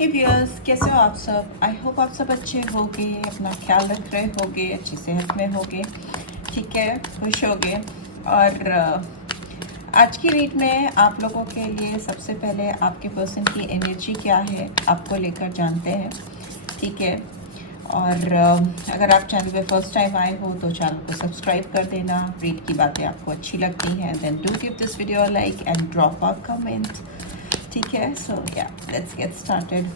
हे viewers, कैसे हो आप सब? आई होप आप सब अच्छे होगे, अपना ख्याल रख रहे होगे, अच्छी सेहत में होगे, ठीक है, खुश होगे। और आज की रीड में आप लोगों के लिए सबसे पहले आपके पर्सन की एनर्जी क्या है आपको लेकर जानते हैं, ठीक है। और अगर आप चैनल पे फर्स्ट टाइम आए हो तो चैनल को सब्सक्राइब कर देना। रीड की बातें आपको अच्छी लगती हैं then do give this video a like and drop a comment, ठीक है। So yeah let's get started.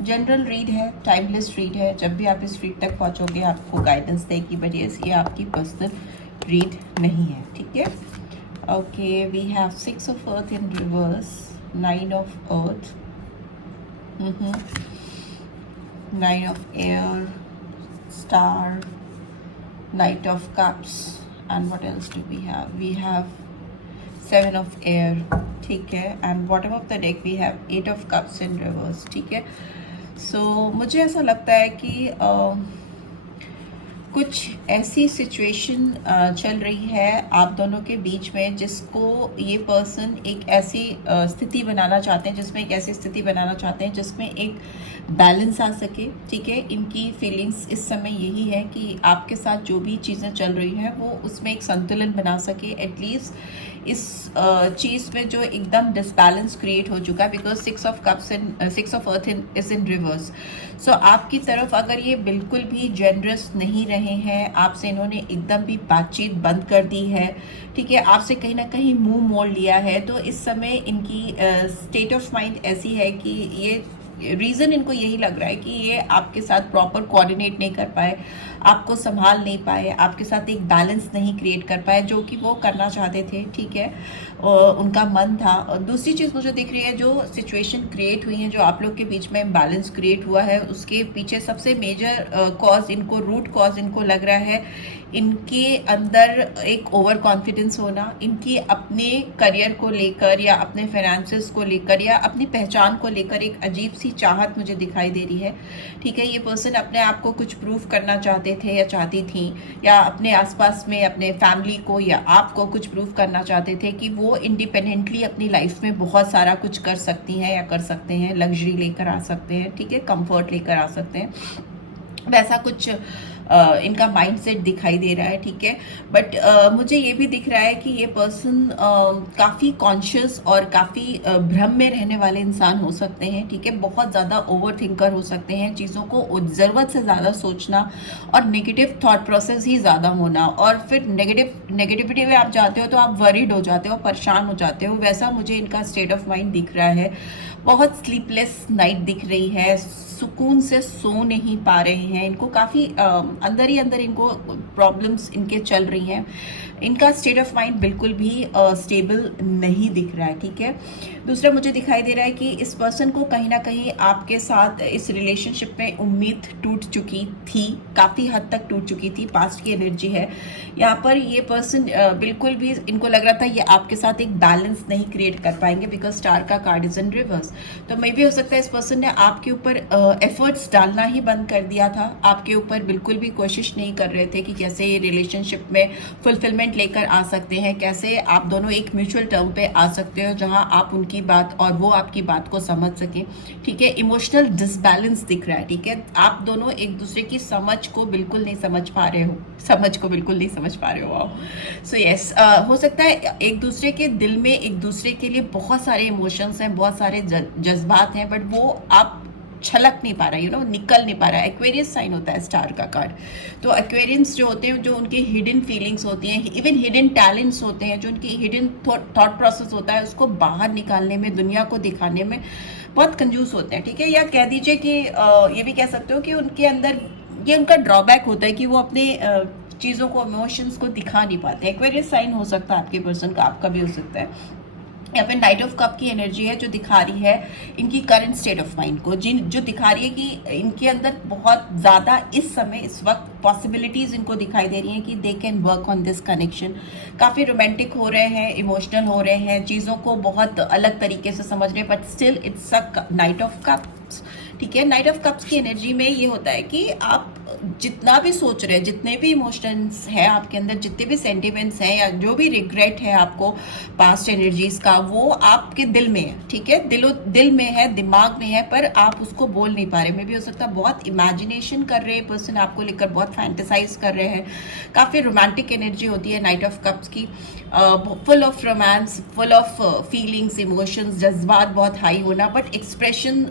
General read है, टाइमलेस रीड है। जब भी आप इस रीड तक पहुंचोगे आपको गाइडेंस देगी, बट ये आपकी पर्सनल रीड नहीं है, ठीक है। Okay, we have 6 of earth in reverse, 9 of earth, 9 of air, star, knight of cups, and what else do we have 7 of air, ठीक है। And bottom of the deck we have 8 of cups in reverse, ठीक है। सो मुझे ऐसा लगता है कि कुछ ऐसी सिचुएशन चल रही है आप दोनों के बीच में जिसको ये पर्सन एक ऐसी स्थिति बनाना चाहते हैं, जिसमें एक ऐसी स्थिति बनाना चाहते हैं जिसमें एक बैलेंस आ सके, ठीक है। इनकी फीलिंग्स इस समय यही है कि आपके साथ जो भी चीज़ें चल रही हैं वो उसमें एक संतुलन बना सके। एटलीस्ट इस चीज़ में जो एकदम डिसबैलेंस क्रिएट हो चुका है, because 6 of cups in 6 of earth is in reverse. So आपकी तरफ अगर ये बिल्कुल भी जेनरस नहीं रहे हैं, आपसे इन्होंने एकदम भी बातचीत बंद कर दी है, ठीक है, आपसे कहीं ना कहीं मुंह मोड़ लिया है, तो इस समय इनकी स्टेट ऑफ माइंड ऐसी है कि ये रीज़न इनको यही लग रहा है कि ये आपके साथ प्रॉपर कोऑर्डिनेट नहीं कर पाए, आपको संभाल नहीं पाए, आपके साथ एक बैलेंस नहीं क्रिएट कर पाए जो कि वो करना चाहते थे, ठीक है। उनका मन था। और दूसरी चीज़ मुझे दिख रही है, जो सिचुएशन क्रिएट हुई है, जो आप लोग के बीच में बैलेंस क्रिएट हुआ है, उसके पीछे सबसे मेजर कॉज इनको, रूट कॉज इनको लग रहा है इनके अंदर एक ओवर कॉन्फिडेंस होना, इनकी अपने करियर को लेकर या अपने फाइनेंसेस को लेकर या अपनी पहचान को लेकर एक अजीब सी चाहत मुझे दिखाई दे रही है, ठीक है। ये पर्सन अपने आप को कुछ प्रूव करना चाहते थे या चाहती थी, या अपने आसपास में अपने फैमिली को या आपको कुछ प्रूव करना चाहते थे कि वो इंडिपेंडेंटली अपनी लाइफ में बहुत सारा कुछ कर सकती हैं या कर सकते हैं, लग्जरी लेकर आ सकते हैं, ठीक है, कंफर्ट लेकर आ सकते हैं। वैसा कुछ इनका माइंडसेट दिखाई दे रहा है, ठीक है। बट मुझे ये भी दिख रहा है कि ये पर्सन काफ़ी कॉन्शियस और काफ़ी भ्रम में रहने वाले इंसान हो सकते हैं, ठीक है। बहुत ज़्यादा ओवर थिंकर हो सकते हैं, चीज़ों को ज़रूरत से ज़्यादा सोचना और नेगेटिव थॉट प्रोसेस ही ज़्यादा होना, और फिर नेगेटिविटी में आप जाते हो तो आप वरीड हो जाते हो, परेशान हो जाते हो। वैसा मुझे इनका स्टेट ऑफ माइंड दिख रहा है। बहुत स्लीपलेस नाइट दिख रही है, सुकून से सो नहीं पा रहे हैं, इनको काफ़ी अंदर ही अंदर इनको प्रॉब्लम्स इनके चल रही हैं। इनका स्टेट ऑफ माइंड बिल्कुल भी स्टेबल नहीं दिख रहा है, ठीक है। दूसरा मुझे दिखाई दे रहा है कि इस पर्सन को कहीं ना कहीं आपके साथ इस रिलेशनशिप में उम्मीद टूट चुकी थी, काफ़ी हद तक टूट चुकी थी, पास्ट की एनर्जी है यहाँ पर। ये पर्सन बिल्कुल भी इनको लग रहा था ये आपके साथ एक बैलेंस नहीं क्रिएट कर पाएंगे, बिकॉज स्टार का कार्ड इज इन रिवर्स। तो मे भी हो सकता है इस पर्सन ने आपके ऊपर एफर्ट्स डालना ही बंद कर दिया था, आपके ऊपर बिल्कुल भी कोशिश नहीं कर रहे थे कि कैसे ये रिलेशनशिप में फुलफिलमेंट लेकर आ सकते हैं, कैसे आप दोनों एक म्यूचुअल टर्म पे आ सकते हो जहां आप उनकी बात और वो आपकी बात को समझ सके, ठीक है। इमोशनल डिसबैलेंस दिख रहा है, ठीक है। आप दोनों एक दूसरे की समझ को बिल्कुल नहीं समझ पा रहे हो, समझ को बिल्कुल नहीं समझ पा रहे हो। सो यस, हो सकता है एक दूसरे के दिल में एक दूसरे के लिए बहुत सारे इमोशंस हैं, बहुत सारे जज्बात हैं, बट वो आप छलक नहीं पा रहा, निकल नहीं पा रहा है। एक्वेरियस साइन होता है स्टार का कार्ड, तो एक्वेरियंस जो होते हैं, जो उनके हिडन फीलिंग्स होती हैं, इवन हिडन टैलेंट्स होते हैं, जो उनकी हिडन थॉट प्रोसेस होता है, उसको बाहर निकालने में, दुनिया को दिखाने में बहुत कंजूस होते हैं, ठीक है। या कह दीजिए कि ये भी कह सकते हो कि उनके अंदर ये उनका ड्रॉबैक होता है कि वो अपने चीज़ों को, इमोशंस को दिखा नहीं पाते। एक्वेरियस साइन हो सकता है आपके पर्सन का, आपका भी हो सकता है। या फिर नाइट ऑफ कप की एनर्जी है जो दिखा रही है इनकी करंट स्टेट ऑफ माइंड को, जो दिखा रही है कि इनके अंदर बहुत ज़्यादा इस समय, इस वक्त पॉसिबिलिटीज़ इनको दिखाई दे रही हैं कि they can work on this connection. काफ़ी रोमांटिक हो रहे हैं, इमोशनल हो रहे हैं, चीज़ों को बहुत अलग तरीके से समझ रहे हैं, but still it's a night of cups, ठीक है। नाइट ऑफ कप्स की एनर्जी में ये होता है कि आप जितना भी सोच रहे हैं, जितने भी इमोशंस हैं आपके अंदर, जितने भी सेंटिमेंट्स हैं या जो भी रिग्रेट है आपको पास्ट एनर्जीज का, वो आपके दिल में है, ठीक है, दिल में है, दिमाग में है, पर आप उसको बोल नहीं पा रहे। मे भी हो सकता है बहुत इमेजिनेशन कर रहे हैं पर्सन आपको लेकर, बहुत फैंटेसाइज कर रहे हैं। काफ़ी रोमांटिक एनर्जी होती है नाइट ऑफ कप्स की, full of romance, full of feelings, emotions, जज्बात बहुत हाई होना, बट एक्सप्रेशन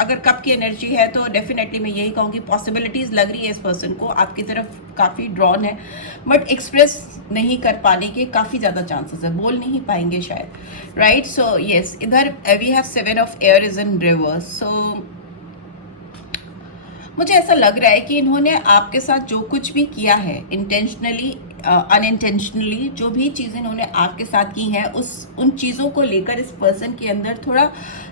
अगर कप की एनर्जी है तो डेफिनेटली मैं यही कहूँगी पॉसिबिलिटीज लग रही है इस पर्सन को आपकी तरफ काफ़ी ड्रॉन है, बट एक्सप्रेस नहीं कर पाने के काफ़ी ज़्यादा चांसेस है, बोल नहीं पाएंगे शायद, राइट। सो यस, इधर we have 7 of air is in reverse. So मुझे ऐसा लग रहा है कि इन्होंने आपके साथ जो कुछ भी किया है, इंटेंशनली अनइंटेंशनली जो भी चीज़ें इन्होंने आपके साथ की हैं, उन चीज़ों को लेकर इस पर्सन के अंदर थोड़ा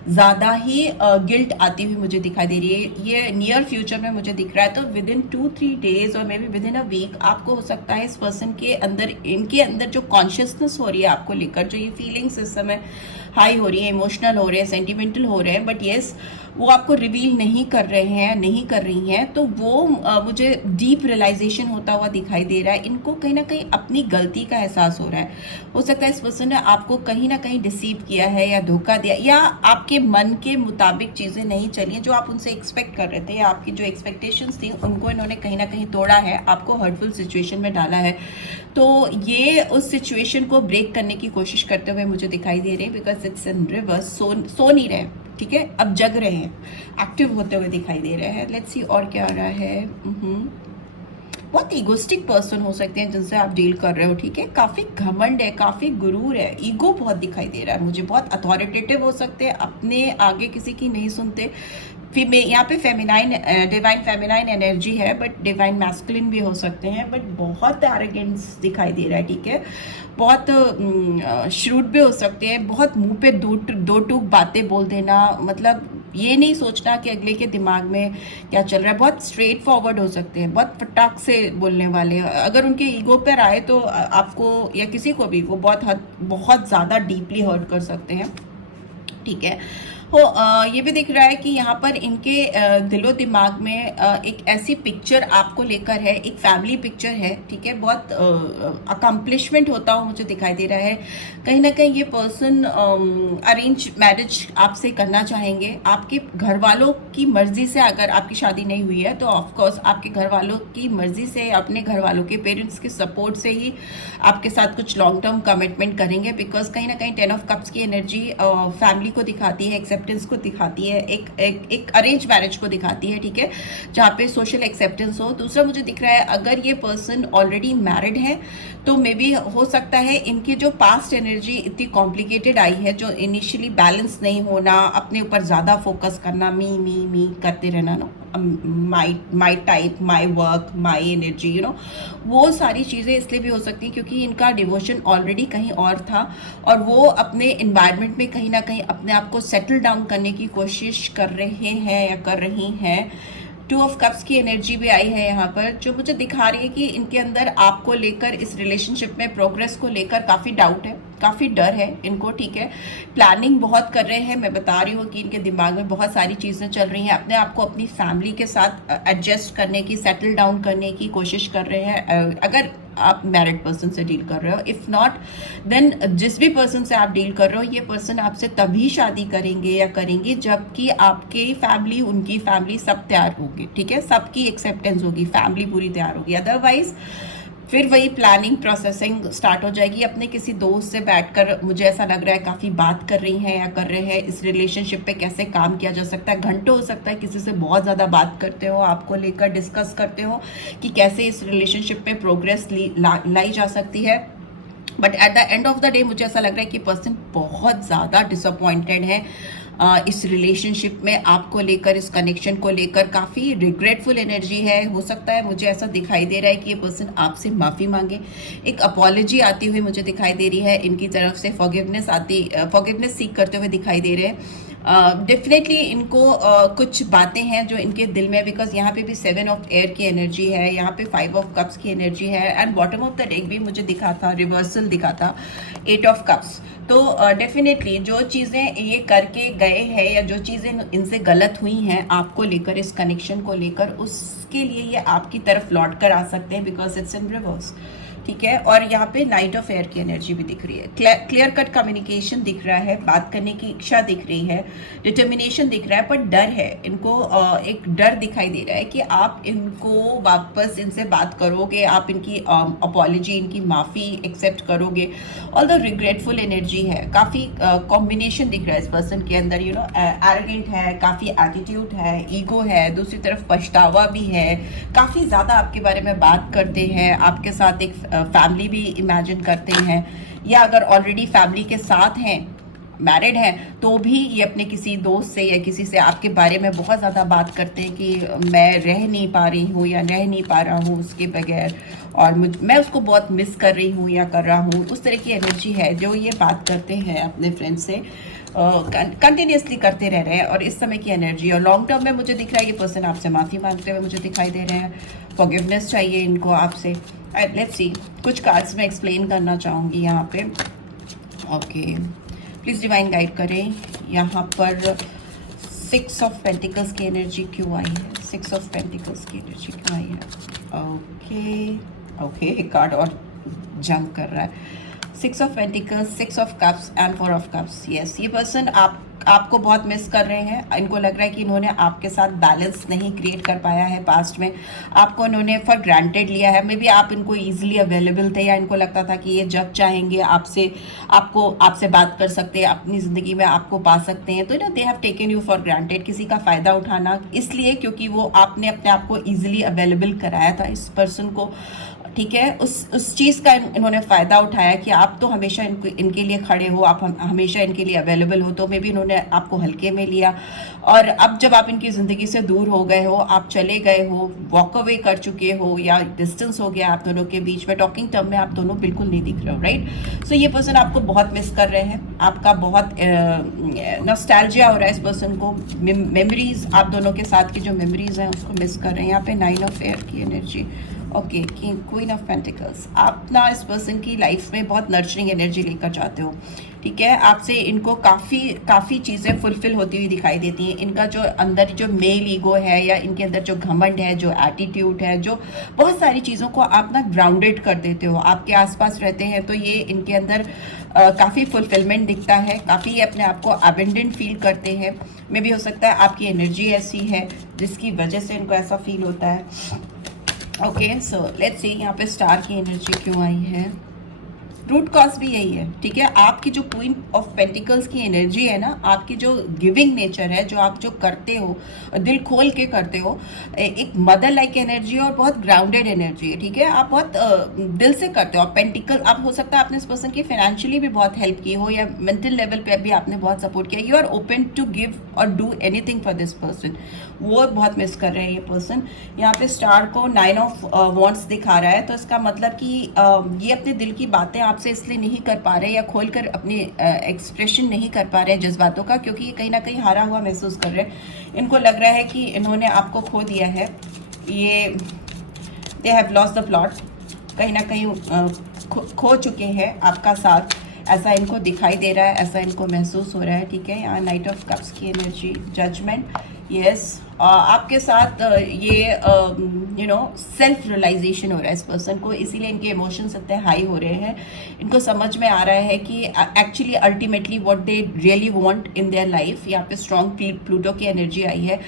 ज़्यादा ही गिल्ट आती हुई मुझे दिखाई दे रही है। ये नियर फ्यूचर में मुझे दिख रहा है, तो विद इन 2-3 डेज और may be within a week आपको हो सकता है इस पर्सन के अंदर, इनके अंदर जो कॉन्शियसनेस हो रही है आपको लेकर, जो ये फीलिंग्स इस समय हाई हो रही है, इमोशनल हो रहे हैं, सेंटिमेंटल हो रहे हैं, बट येस वो आपको रिवील नहीं कर रहे हैं, नहीं कर रही हैं, तो वो मुझे डीप रियलाइजेशन होता हुआ दिखाई दे रहा है। इनको कहीं ना कहीं अपनी गलती का एहसास हो रहा है। हो सकता है इस पर्सन ने आपको कहीं ना कहीं डिसीव किया है या धोखा दिया, या आपके मन के मुताबिक चीज़ें नहीं चली, जो आप उनसे एक्सपेक्ट कर रहे थे, या आपकी जो एक्सपेक्टेशंस थी उनको इन्होंने कहीं ना कहीं तोड़ा है, आपको हर्टफुल सिचुएशन में डाला है। तो ये उस सिचुएशन को ब्रेक करने की कोशिश करते हुए मुझे दिखाई दे रहे हैं, बिकॉज इट्स इन रिवर्स। सो नहीं रहे, ठीक है, अब जग रहे हैं, एक्टिव होते हुए दिखाई दे रहे हैं। लेट्स सी और क्या आ रहा है। बहुत ईगोस्टिक पर्सन हो सकते हैं जिनसे आप डील कर रहे हो, ठीक है, काफ़ी घमंड है, काफ़ी गुरूर है, ईगो बहुत दिखाई दे रहा है मुझे, बहुत अथॉरिटेटिव हो सकते हैं, अपने आगे किसी की नहीं सुनते। यहाँ पे फेमिनाइन, डिवाइन फेमिनाइन एनर्जी है, बट डिवाइन मैस्कुलिन भी हो सकते हैं, बट बहुत एरोगेंस दिखाई दे रहा है, ठीक है, बहुत श्रूड भी हो सकते हैं, बहुत मुंह पे दो टूक बातें बोल देना, मतलब ये नहीं सोचना कि अगले के दिमाग में क्या चल रहा है, बहुत स्ट्रेट फॉरवर्ड हो सकते हैं, बहुत फटाक से बोलने वाले। अगर उनके ईगो पर आए तो आपको या किसी को भी वो बहुत ज़्यादा डीपली हर्ट कर सकते हैं, ठीक है। ये भी दिख रहा है कि यहाँ पर इनके दिलो दिमाग में एक ऐसी पिक्चर आपको लेकर है, एक फैमिली पिक्चर है, ठीक है, बहुत अकम्पलिशमेंट होता हुआ मुझे दिखाई दे रहा है। कहीं ना कहीं ये पर्सन अरेंज मैरिज आपसे करना चाहेंगे, आपके घर वालों की मर्जी से। अगर आपकी शादी नहीं हुई है तो ऑफकोर्स आपके घर वालों की मर्जी से, अपने घर वालों के पेरेंट्स के सपोर्ट से ही आपके साथ कुछ लॉन्ग टर्म कमिटमेंट करेंगे, बिकॉज कहीं ना कहीं 10 ऑफ कप्स की एनर्जी फैमिली को दिखाती है, एक्सेप्टेंस को दिखाती है, एक अरेंज मैरिज को दिखाती है, ठीक है, जहाँ पे सोशल एक्सेप्टेंस हो। दूसरा मुझे दिख रहा है अगर ये पर्सन ऑलरेडी मैरिड है तो मे बी हो सकता है इनकी जो पास्ट एनर्जी इतनी कॉम्प्लिकेटेड आई है, जो इनिशियली बैलेंस नहीं होना, अपने ऊपर ज़्यादा फोकस करना, मी करते रहना, know my type, my work, my energy, you know, वो सारी चीज़ें इसलिए भी हो सकती हैं क्योंकि इनका डिवोशन ऑलरेडी कहीं और था और वो अपने इन्वायरमेंट में कहीं ना कहीं अपने आप को सेटल डाउन करने की कोशिश कर रहे हैं या कर रही हैं। 2 ऑफ कप्स की एनर्जी भी आई है यहाँ पर, जो मुझे दिखा रही है कि इनके अंदर आपको लेकर, इस रिलेशनशिप में प्रोग्रेस को लेकर काफ़ी डाउट है, काफ़ी डर है इनको, ठीक है, प्लानिंग बहुत कर रहे हैं। मैं बता रही हूँ कि इनके दिमाग में बहुत सारी चीज़ें चल रही हैं, अपने आप को अपनी फैमिली के साथ एडजस्ट करने की, सेटल डाउन करने की कोशिश कर रहे हैं, अगर आप मैरिड पर्सन से डील कर रहे हो। इफ़ नॉट देन जिस भी पर्सन से आप डील कर रहे हो, ये पर्सन आपसे तभी शादी करेंगे या करेंगी जबकि आपकी फैमिली, उनकी फैमिली सब तैयार होगी, ठीक है, सबकी एक्सेप्टेंस होगी, फैमिली पूरी तैयार होगी। अदरवाइज फिर वही प्लानिंग प्रोसेसिंग स्टार्ट हो जाएगी। अपने किसी दोस्त से बैठकर, मुझे ऐसा लग रहा है काफ़ी बात कर रही हैं या कर रहे हैं, इस रिलेशनशिप पे कैसे काम किया जा सकता है। घंटों हो सकता है किसी से बहुत ज़्यादा बात करते हो, आपको लेकर डिस्कस करते हो कि कैसे इस रिलेशनशिप पे प्रोग्रेस लाई जा सकती है। But at the end of the day मुझे ऐसा लग रहा है कि पर्सन बहुत ज़्यादा डिसअपॉइंटेड है इस रिलेशनशिप में, आपको लेकर, इस कनेक्शन को लेकर काफ़ी रिग्रेटफुल एनर्जी है। हो सकता है, मुझे ऐसा दिखाई दे रहा है कि ये पर्सन आपसे माफ़ी मांगे, एक अपॉलॉजी आती हुई मुझे दिखाई दे रही है इनकी तरफ से, फॉरगिवनेस सीख करते हुए दिखाई दे रहे हैं। डेफिनेटली इनको कुछ बातें हैं जो इनके दिल में, बिकॉज यहाँ पे भी 7 ऑफ एयर की एनर्जी है, यहाँ पे 5 ऑफ कप्स की एनर्जी है, and bottom of the deck भी मुझे दिखा था, रिवर्सल दिखा था 8 ऑफ कप्स। तो डेफिनेटली जो चीज़ें ये करके गए हैं या जो चीज़ें इनसे गलत हुई हैं आपको लेकर, इस कनेक्शन को लेकर, उसके लिए ये आपकी तरफ लौट कर आ सकते हैं, बिकॉज इट्स इन रिवर्स। ठीक है, और यहाँ पे नाइट ऑफ एयर की एनर्जी भी दिख रही है, क्लियर कट कम्युनिकेशन दिख रहा है, बात करने की इच्छा दिख रही है, डिटर्मिनेशन दिख रहा है, पर डर है इनको। एक डर दिखाई दे रहा है कि आप इनको वापस इनसे बात करोगे, आप इनकी अपॉलॉजी, इनकी माफ़ी एक्सेप्ट करोगे। ऑल द रिग्रेटफुल एनर्जी है, काफ़ी कॉम्बिनेशन दिख रहा है इस पर्सन के अंदर, यू नो, एरोगेंट है, काफ़ी एटीट्यूड है, ईगो है, दूसरी तरफ पछतावा भी है, काफ़ी ज़्यादा आपके बारे में बात करते हैं, आपके साथ एक फैमिली भी इमेजिन करते हैं, या अगर ऑलरेडी फैमिली के साथ हैं, मैरिड हैं, तो भी ये अपने किसी दोस्त से या किसी से आपके बारे में बहुत ज़्यादा बात करते हैं कि मैं रह नहीं पा रही हूँ या रह नहीं पा रहा हूँ उसके बगैर, और मैं उसको बहुत मिस कर रही हूँ या कर रहा हूँ। उस तरह की एनर्जी है जो ये बात करते हैं अपने फ्रेंड से, कंटिन्यूसली करते रह रहे हैं। और इस समय की एनर्जी और लॉन्ग टर्म में मुझे दिख रहा है ये पर्सन आपसे माफ़ी मांगते हुए मुझे दिखाई दे रहे हैं, फॉरगिवनेस चाहिए इनको आपसे। लेट्स सी, कुछ कार्ड्स में एक्सप्लेन करना चाहूँगी यहाँ पे। ओके, प्लीज़ डिवाइन गाइड करें। यहाँ पर 6 ऑफ पेंटिकल्स की एनर्जी क्यों आई है? 6 ऑफ पेंटिकल्स की एनर्जी क्यों आई है? ओके ओके, एक कार्ड और जंप कर रहा है। 6 of pentacles, 6 of cups and 4 of cups. Yes, ये पर्सन आपको बहुत मिस कर रहे हैं। इनको लग रहा है कि इन्होंने आपके साथ बैलेंस नहीं क्रिएट कर पाया है पास्ट में, आपको इन्होंने फॉर ग्रांटेड लिया है। मे बी आप इनको ईजिली अवेलेबल थे, या इनको लगता था कि ये जब चाहेंगे आपसे बात कर सकते हैं, अपनी ज़िंदगी में आपको पा सकते हैं। तो they have taken you for granted, किसी का फ़ायदा उठाना इसलिए क्योंकि वो आपने अपने आप को ईजिली अवेलेबल कराया था इस पर्सन को। ठीक है, उस चीज़ का इन्होंने फ़ायदा उठाया कि आप तो हमेशा इनके लिए खड़े हो, आप हमेशा इनके लिए अवेलेबल हो, तो मे बी इन्होंने आपको हल्के में लिया। और अब जब आप इनकी ज़िंदगी से दूर हो गए हो, आप चले गए हो, वॉक अवे कर चुके हो, या डिस्टेंस हो गया आप दोनों के बीच में, टॉकिंग टर्म में आप दोनों बिल्कुल नहीं दिख रहे हो, राइट। सो ये पर्सन आपको बहुत मिस कर रहे हैं, आपका बहुत नॉस्टैल्जिया हो रहा है इस पर्सन को, मेमोरीज, आप दोनों के साथ की जो मेमोरीज हैं उसको मिस कर रहे हैं। यहाँ पे 9 ऑफ एयर की energy. Okay, queen of pentacles, आप ना इस पर्सन की लाइफ में बहुत नर्चरिंग एनर्जी लेकर जाते हो। ठीक है, आपसे इनको काफ़ी चीज़ें फुलफिल होती हुई दिखाई देती हैं। इनका जो अंदर जो मेल ईगो है, या इनके अंदर जो घमंड है, जो एटीट्यूड है, जो बहुत सारी चीज़ों को आप ना ग्राउंडेड कर देते हो। आपके आसपास रहते हैं तो ये इनके अंदर काफ़ी फुलफिलमेंट दिखता है, काफ़ी अपने आप को अबेंडेंट फील करते हैं। मे भी हो सकता है आपकी एनर्जी ऐसी है जिसकी वजह से इनको ऐसा फील होता है। ओके, सो लेट्स सी यहाँ पे स्टार की एनर्जी क्यों आई है। रूट कॉज भी यही है। ठीक है, आपकी जो क्वीन ऑफ पेंटिकल्स की एनर्जी है ना, आपकी जो गिविंग नेचर है, जो आप जो करते हो, दिल खोल के करते हो, एक मदर लाइक एनर्जी और बहुत ग्राउंडेड एनर्जी है। ठीक है, आप बहुत दिल से करते हो। आप पेंटिकल, आप हो सकता है आपने इस पर्सन की फाइनेंशियली भी बहुत हेल्प की हो, या मेंटल लेवल पे भी आपने बहुत सपोर्ट किया। You are open to give और do anything for this person. वो बहुत मिस कर रहे हैं ये पर्सन। यहाँ पे स्टार को 9 ऑफ वॉन्ड्स दिखा रहा है, तो इसका मतलब कि ये अपने दिल की बातें आपसे इसलिए नहीं कर पा रहे, या खोलकर अपने एक्सप्रेशन नहीं कर पा रहे हैं जज्बातों का, क्योंकि ये कहीं ना कहीं हारा हुआ महसूस कर रहे हैं। इनको लग रहा है कि इन्होंने आपको खो दिया है, ये they have lost the plot, कहीं ना कहीं खो चुके हैं आपका साथ, ऐसा इनको दिखाई दे रहा है, ऐसा इनको महसूस हो रहा है। ठीक है, यहाँ नाइट ऑफ कप्स की एनर्जी, जजमेंट। यस, आपके साथ ये सेल्फ रियलाइजेशन हो रहा है इस पर्सन को, इसीलिए इनके इमोशंस इतने हाई हो रहे हैं। इनको समझ में आ रहा है कि actually ultimately what they really want in their life. यहाँ पे स्ट्रॉन्ग प्लूटो की एनर्जी आई है।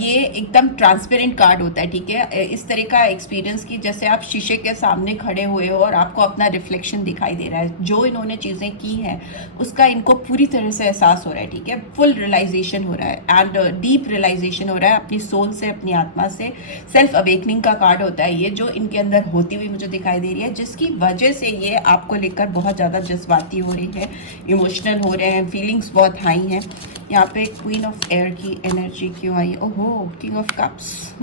ये एकदम ट्रांसपेरेंट कार्ड होता है। ठीक है, इस तरह का एक्सपीरियंस कि जैसे आप शीशे के सामने खड़े हुए हो और आपको अपना रिफ्लेक्शन दिखाई दे रहा है, जो इन्होंने चीज़ें की हैं उसका इनको पूरी तरह से एहसास हो रहा है। ठीक है, फुल रियलाइजेशन हो रहा है, एंड डीप रियलाइजेशन हो रहा है अपनी सोल से, अपनी आत्मा से। सेल्फ अवेकनिंग का कार्ड होता है ये, जो इनके अंदर होती हुई मुझे दिखाई दे रही है, जिसकी वजह से ये आपको लेकर बहुत ज़्यादा जज्बाती हो रही है, इमोशनल हो रहे हैं, फीलिंग्स बहुत हाई हैं। यहाँ पे क्वीन ऑफ एयर की एनर्जी क्यों आई? ओहो, किंग ऑफ कप्स।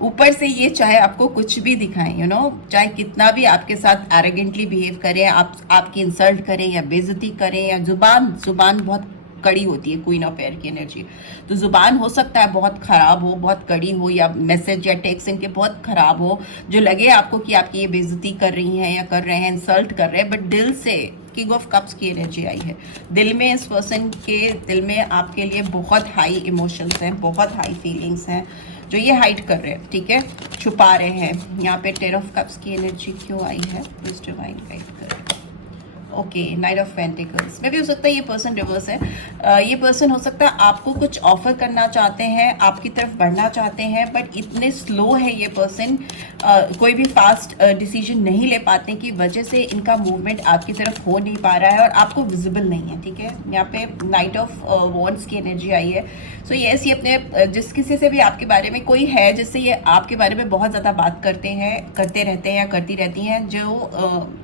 ऊपर से ये चाहे आपको कुछ भी दिखाएं, चाहे कितना भी आपके साथ एरोगेंटली बिहेव करें, आपकी इंसल्ट करें या बेइज्जती करें, या जुबान बहुत कड़ी होती है क्वीन ऑफ एयर की एनर्जी। तो जुबान हो सकता है बहुत खराब हो, बहुत कड़ी हो, या मैसेज या टेक्स्ट इनके बहुत खराब हो, जो लगे आपको कि आपकी ये बेइज्जती कर रही हैं या कर रहे हैं, इंसल्ट कर रहे हैं, बट दिल से किंग ऑफ कप्स की एनर्जी आई है। दिल में इस पर्सन के दिल में आपके लिए बहुत हाई इमोशंस हैं, बहुत हाई फीलिंग्स हैं जो ये हाइड कर रहे हैं, ठीक है, छुपा रहे हैं। यहाँ पे 10 ऑफ कप्स की एनर्जी क्यों आई है, प्लीज डिवाइन गाइड करें। ओके, नाइट ऑफ पेंटिकल्स में भी हो सकता है ये पर्सन रिवर्स है। ये पर्सन हो सकता है आपको कुछ ऑफर करना चाहते हैं, आपकी तरफ बढ़ना चाहते हैं, बट इतने स्लो है ये पर्सन, कोई भी फास्ट डिसीजन नहीं ले पाते की वजह से इनका मूवमेंट आपकी तरफ हो नहीं पा रहा है और आपको विजिबल नहीं है, ठीक है। यहाँ पे नाइट ऑफ वॉन्ड्स की एनर्जी आई है। सो यस, ये अपने जिस किसी से भी आपके बारे में कोई है जिससे ये आपके बारे में बहुत ज़्यादा बात करते रहते हैं या करती रहती हैं, जो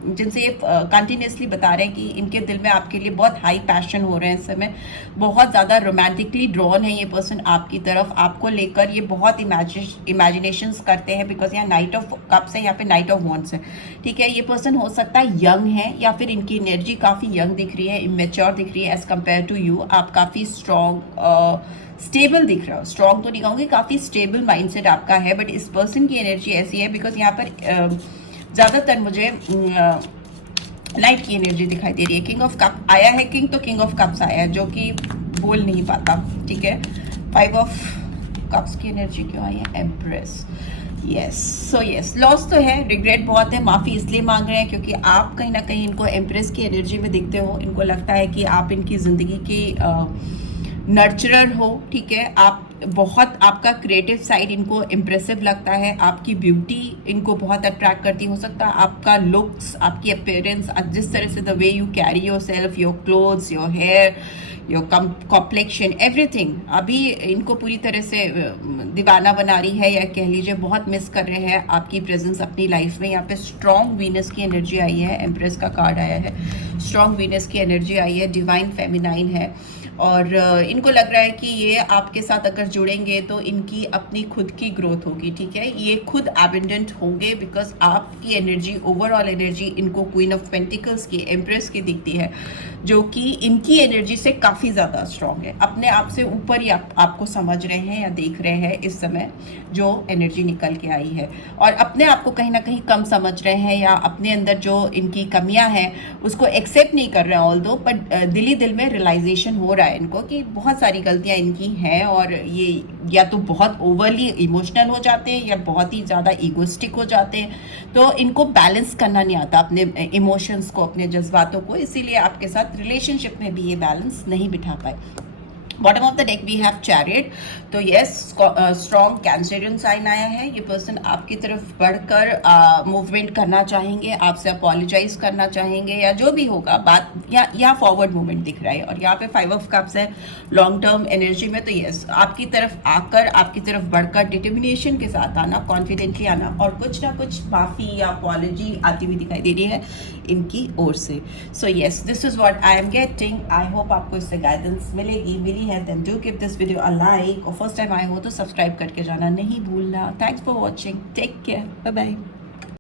जिनसे ये कंटिन्यूसली बता रहे हैं कि इनके दिल में आपके लिए बहुत हाई पैशन हो रहे हैं इस समय, बहुत ज़्यादा रोमांटिकली ड्रॉन है ये पर्सन आपकी तरफ, आपको लेकर ये बहुत इमेजिनेशंस करते हैं, बिकॉज यहाँ नाइट ऑफ कप्स है, यहाँ पे नाइट ऑफ वॉन्ड्स है, ठीक है। ये पर्सन हो सकता है यंग है या फिर इनकी एनर्जी काफ़ी यंग दिख रही है, इमेच्योर दिख रही है एज कम्पेयर टू यू। आप काफ़ी स्ट्रॉन्ग स्टेबल दिख रहा हो, स्ट्रॉन्ग तो नहीं कहूँगी, काफ़ी स्टेबल माइंडसेट आपका है, बट इस पर्सन की एनर्जी ऐसी है बिकॉज यहाँ पर ज़्यादातर मुझे नाइट की एनर्जी दिखाई दे रही है। किंग ऑफ कप आया है, किंग तो किंग ऑफ कप्स आया है जो कि बोल नहीं पाता, ठीक है। 5 ऑफ कप्स की एनर्जी क्यों आई है, empress. Yes, so yes, loss तो है, रिग्रेट बहुत है, माफ़ी इसलिए मांग रहे हैं क्योंकि आप कहीं ना कहीं इनको एम्प्रेस की एनर्जी में दिखते हो, इनको लगता है कि आप इनकी ज़िंदगी की नर्चरर हो, ठीक है। आप बहुत, आपका क्रिएटिव साइड इनको इम्प्रेसिव लगता है, आपकी ब्यूटी इनको बहुत अट्रैक्ट करती हो सकता है, आपका लुक्स, आपकी अपीयरेंस, जिस तरह से the way you carry yourself, your clothes, your hair, your complexion, everything अभी इनको पूरी तरह से दीवाना बना रही है, या कह लीजिए बहुत मिस कर रहे हैं आपकी प्रेजेंस अपनी लाइफ में। यहाँ पे स्ट्रॉन्ग वीनस की एनर्जी आई है, एम्प्रेस का कार्ड आया है, स्ट्रॉन्ग वीनस की एनर्जी आई है, डिवाइन फेमिनाइन है, और इनको लग रहा है कि ये आपके साथ अगर जुड़ेंगे तो इनकी अपनी खुद की ग्रोथ होगी, ठीक है। ये खुद एबंडेंट होंगे बिकॉज आपकी एनर्जी, ओवरऑल एनर्जी इनको क्वीन ऑफ पेंटिकल्स की, एम्प्रेस की दिखती है, जो कि इनकी एनर्जी से काफ़ी ज़्यादा स्ट्रॉन्ग है, अपने आप से ऊपर ही आपको समझ रहे हैं या देख रहे हैं इस समय जो एनर्जी निकल के आई है, और अपने आप को कहीं ना कहीं कम समझ रहे हैं या अपने अंदर जो इनकी कमियां हैं उसको एक्सेप्ट नहीं कर रहे हैं, ऑल दो, बट दिल में रियलाइजेशन हो रहा है इनको कि बहुत सारी गलतियां इनकी हैं, और ये या तो बहुत ओवरली इमोशनल हो जाते हैं या बहुत ही ज़्यादा ईगोस्टिक हो जाते हैं, तो इनको बैलेंस करना नहीं आता अपने इमोशंस को, अपने जज्बातों को, इसीलिए आपके साथ रिलेशनशिप में भी ये बैलेंस नहीं बिठा पाए। Bottom of the deck we have chariot, तो यस, स्ट्रॉन्ग कैंसरियन साइन आया है। ये पर्सन आपकी तरफ बढ़कर मूवमेंट करना चाहेंगे, आपसे अपोलोजाइज करना चाहेंगे, या जो भी होगा बात, या फॉरवर्ड मूवमेंट दिख रहा है। और यहाँ पे 5 ऑफ कप्स है लॉन्ग टर्म एनर्जी में, तो यस, आपकी तरफ आकर, आपकी तरफ बढ़कर डिटर्मिनेशन के साथ आना, कॉन्फिडेंटली आना, और कुछ ना कुछ माफ़ी या अपॉलॉजी आती हुई दिखाई दे रही है इनकी ओर से। So yes, this is what I am getting. I hope आपको इससे गाइडेंस मिली है, then do give this video a like, और फर्स्ट टाइम आए हो तो सब्सक्राइब करके जाना नहीं भूलना। Thanks for watching, take care, bye bye.